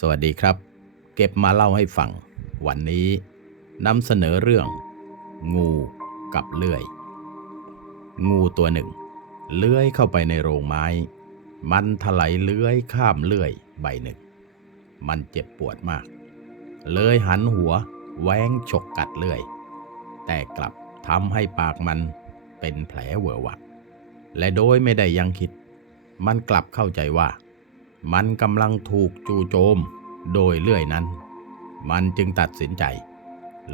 สวัสดีครับ เก็บมาเล่าให้ฟัง วันนี้นำเสนอเรื่อง งูกับเลื่อย งูตัวหนึ่ง เลื้อยเข้าไปในโรงไม้ มันถลายเลื้อยข้ามเลื่อยใบหนึ่ง มันเจ็บปวดมาก เลยหันหัวแหวงฉกกัดเลื่อย แต่กลับทำให้ปากมันเป็นแผลเวอะวะและโดยไม่ได้ยังคิด มันกลับเข้าใจว่า มันกำลังถูกจู่โจมโดยเลื่อยนั้น มันจึงตัดสินใจ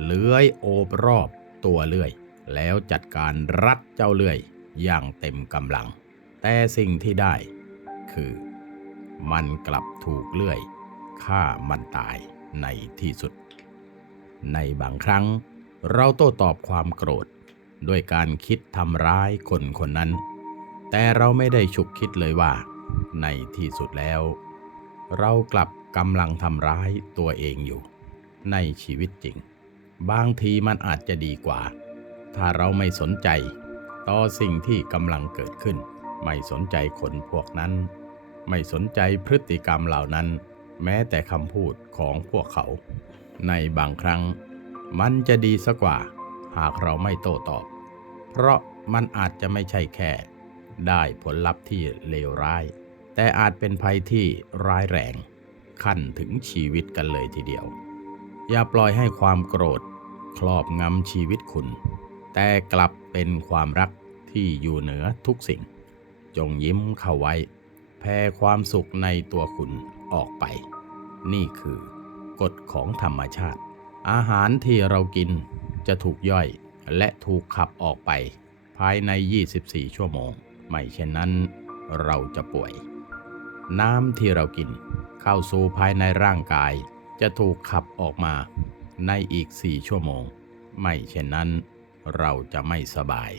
เลื้อยโอบรอบตัวเลื่อย แล้วจัดการรัดเจ้าเลื่อยอย่างเต็มกำลัง แต่สิ่งที่ได้คือ มันกลับถูกเลื่อยฆ่ามันตายในที่สุด ในบางครั้งเราโต้ตอบความโกรธ ด้วยการคิดทำร้ายคนคนนั้น แต่เราไม่ได้ฉุกคิดเลยว่า ในที่สุดแล้ว เรากลับกำลังทำร้ายตัวเองอยู่ ในชีวิตจริง บางทีมันอาจจะดีกว่า ถ้าเราไม่สนใจ ต่อสิ่งที่กำลังเกิดขึ้น ไม่สนใจคนพวกนั้น ไม่สนใจพฤติกรรมเหล่านั้น แม้แต่คำพูดของพวกเขา ในบางครั้ง มันจะดีสักกว่า หากเราไม่โต้ตอบ เพราะมันอาจจะไม่ใช่แค่ได้ผลลัพธ์ที่เลวร้าย แต่อาจเป็นภัยที่ร้ายแรงขั้นถึงชีวิตกันเลยทีเดียว อย่าปล่อยให้ความโกรธ ครอบงำชีวิตคุณ แต่กลับเป็นความรักที่อยู่เหนือทุกสิ่ง จงยิ้มเข้าไว้แผ่ความสุขในตัวคุณออกไป นี่คือกฎของธรรมชาติ อาหารที่เรากินจะถูกย่อยและถูกขับออกไป ภายใน 24 ชั่วโมง ไม่เช่นนั้นเราจะป่วย น้ำที่เรากิน เข้าสู่ภายในร่างกาย จะถูกขับออกมาในอีก4ชั่วโมง ไม่เช่นนั้น เราจะไม่สบาย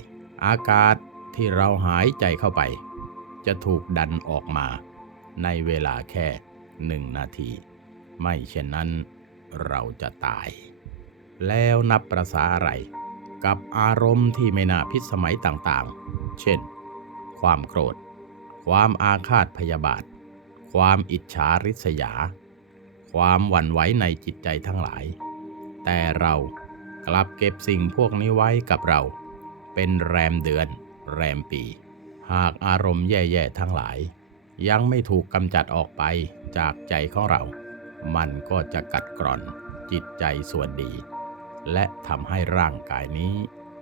อากาศที่เราหายใจเข้าไป จะถูกดันออกมาในเวลาแค่หนึ่งนาที ไม่เช่นนั้นเราจะตาย แล้วนับประสาอะไร กับอารมณ์ที่ไม่น่าพิสมัยต่างๆ เช่น ความโกรธ ความอาฆาตพยาบาท ความอิจฉาริษยา ความหวั่นไหวในจิตใจทั้งหลาย แต่เรากลับเก็บสิ่งพวกนี้ไว้กับเรา เป็นแรมเดือน แรมปี หากอารมณ์แย่ๆทั้งหลาย ยังไม่ถูกกำจัดออกไปจากใจของเรา มันก็จะกัดกร่อนจิตใจส่วนดี และทำให้ร่างกายนี้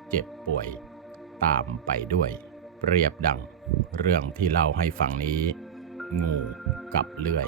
เจ็บป่วยตามไปด้วย เปรียบดังเรื่องที่เล่าให้ฟังนี้ งูกับเลื่อย